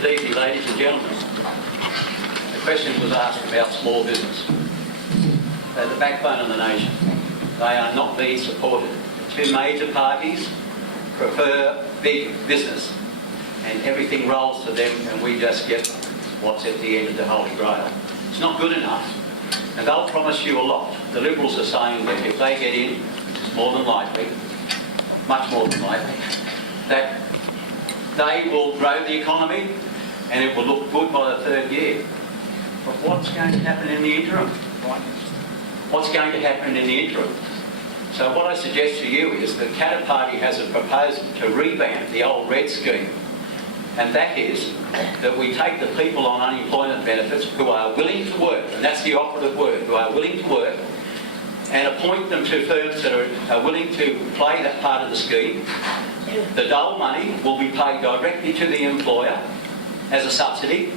Good evening, ladies and gentlemen. The question was asked about small business. They're the backbone of the nation. They are not being supported. Two major parties prefer big business, and everything rolls to them, and we just get what's at the end of the Holy Grail. It's not good enough, and they'll promise you a lot. The Liberals are saying that if they get in, it's more than likely, much more than likely, that they will grow the economy and it will look good by the third year. But what's going to happen in the interim? What's going to happen in the interim? So what I suggest to you is the Katter Party has a proposal to revamp the old red scheme, and that is that we take the people on unemployment benefits who are willing to work, and that's the operative word, who are willing to work, and appoint them to firms that are willing to play that part of the scheme. The dole money will be paid directly to the employer as a subsidy.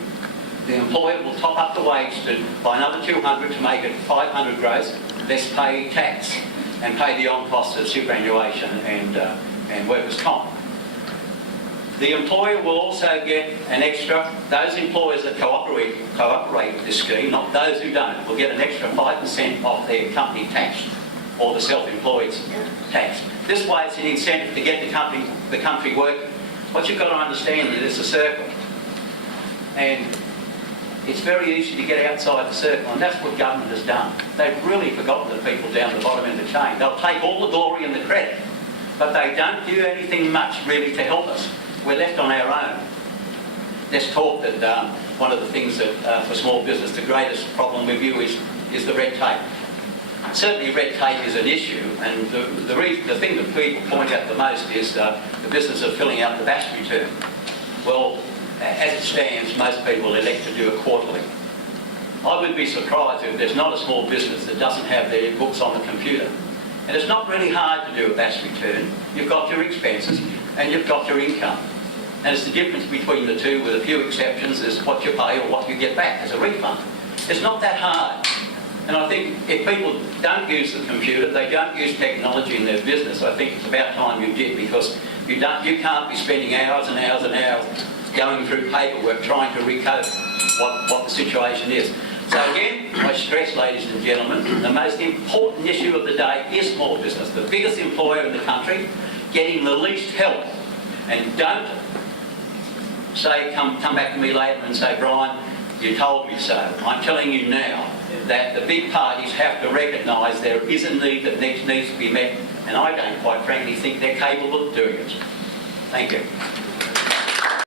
The employer will top up the wage by another 200 to make it 500 gross, less pay tax and pay the on costs of superannuation and workers' comp. The employer will also get an extra, those employers that cooperate with this scheme, not those who don't, will get an extra 5% off their company tax or the self-employed's tax. This way it's an incentive to get the country working. What you've got to understand is it's a circle. And it's very easy to get outside the circle, and that's what government has done. They've really forgotten the people down the bottom end of the chain. They'll take all the glory and the credit, but they don't do anything much really to help us. We're left on our own. There's talk that one of the things that for small business, the greatest problem with you is the red tape. Certainly red tape is an issue, and the thing that people point out the most is the business of filling out the VAT return. Well, as it stands, most people elect to do it quarterly. I would be surprised if there's not a small business that doesn't have their books on the computer. And it's not really hard to do a VAT return. You've got your expenses and you've got your income. And it's the difference between the two, with a few exceptions, is what you pay or what you get back as a refund. It's not that hard. And I think if people don't use the computer, they don't use technology in their business, I think it's about time you did, because you can't be spending hours and hours and hours going through paperwork trying to recode what the situation is. So again, I stress, ladies and gentlemen, the most important issue of the day is small business, the biggest employer in the country, getting the least help. And don't say, come back to me later and say, Brian, you told me so. I'm telling you now that the big parties have to recognise there is a need that needs to be met, and I don't, quite frankly, think they're capable of doing it. Thank you.